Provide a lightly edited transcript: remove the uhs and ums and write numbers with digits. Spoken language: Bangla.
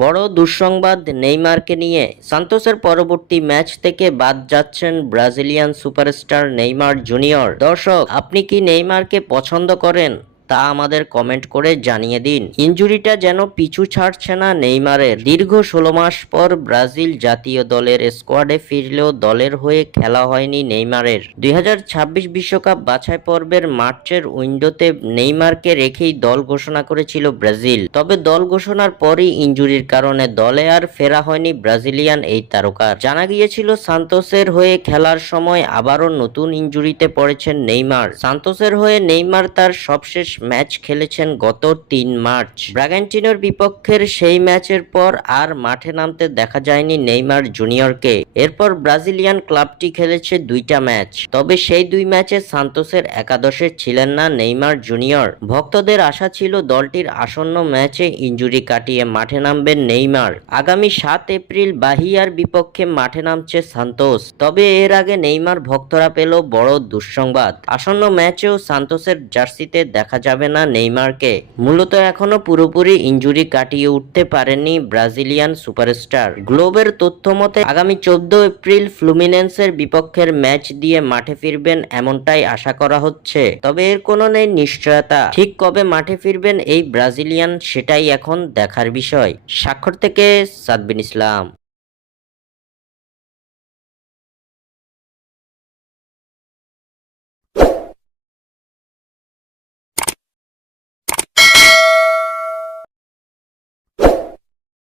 বড় দুঃসংবাদ নেইমারকে নিয়ে। সান্তোসের পরবর্তী ম্যাচ থেকে বাদ যাচ্ছেন ব্রাজিলিয়ান সুপারস্টার নেইমার জুনিয়র। দর্শক, আপনি কি নেইমারকে পছন্দ করেন তা আমাদের কমেন্ট করে জানিয়ে দিন। ইনজুরিটা যেন পিছু ছাড়ছে না নেইমারের। দীর্ঘ 16 মাস পর ব্রাজিল জাতীয় দলের স্কোয়াডে ফিরলেও দলের হয়ে খেলা হয়নি নেইমারের। 2026 বিশ্বকাপ বাছাই পর্বের মার্চের উইন্ডোতে নেইমারকে রেখেই দল ঘোষণা করেছিল ব্রাজিল। তবে দল ঘোষণার পরই ইনজুরির কারণে দলে আর ফেরা হয়নি ব্রাজিলিয়ান এই তারকার। জানা গিয়েছিল সান্তোসের হয়ে খেলার সময় আবারও নতুন ইনজুরিতে পড়েছেন নেইমার। সান্তোসের হয়ে নেইমার তার সবশেষ ম্যাচ খেলেছেন গত 3 মার্চ ব্রাগান্টিনোর বিপক্ষের সেই ম্যাচের পর আর মাঠে নামতে দেখা যায়নি নেইমার জুনিয়রকে। এরপর ব্রাজিলিয়ান ক্লাবটি খেলেছে 2টা ম্যাচ, তবে সেই 2 ম্যাচে সান্তোসের একাদশে ছিলেন না নেইমার জুনিয়র। ভক্তদের আশা ছিল দলটির আসন্ন ম্যাচে ইনজুরি কাটিয়ে মাঠে নামবেন নেইমার। আগামী 7 এপ্রিল বাহিয়ার বিপক্ষে মাঠে নামছে সান্তোস। তবে এর আগে নেইমার ভক্তরা পেল বড় দুঃসংবাদ। আসন্ন ম্যাচেও সান্তোসের জার্সিতে দেখা যাবে না নেইমারকে। মূলত এখনো পুরোপুরি ইনজুরি কাটিয়ে উঠতে পারেননি ব্রাজিলিয়ান সুপারস্টার। গ্লোবের তথ্য মতে আগামী 14 এপ্রিল ফ্লুমিনেন্সের বিপক্ষের ম্যাচ দিয়ে মাঠে ফিরবেন এমনটাই আশা করা হচ্ছে। তবে এর কোনো নেই নিশ্চয়তা। ঠিক কবে মাঠে ফিরবেন এই ব্রাজিলিয়ান সেটাই এখন দেখার বিষয়। স্বাক্ষর থেকে সাদবিন ইসলাম।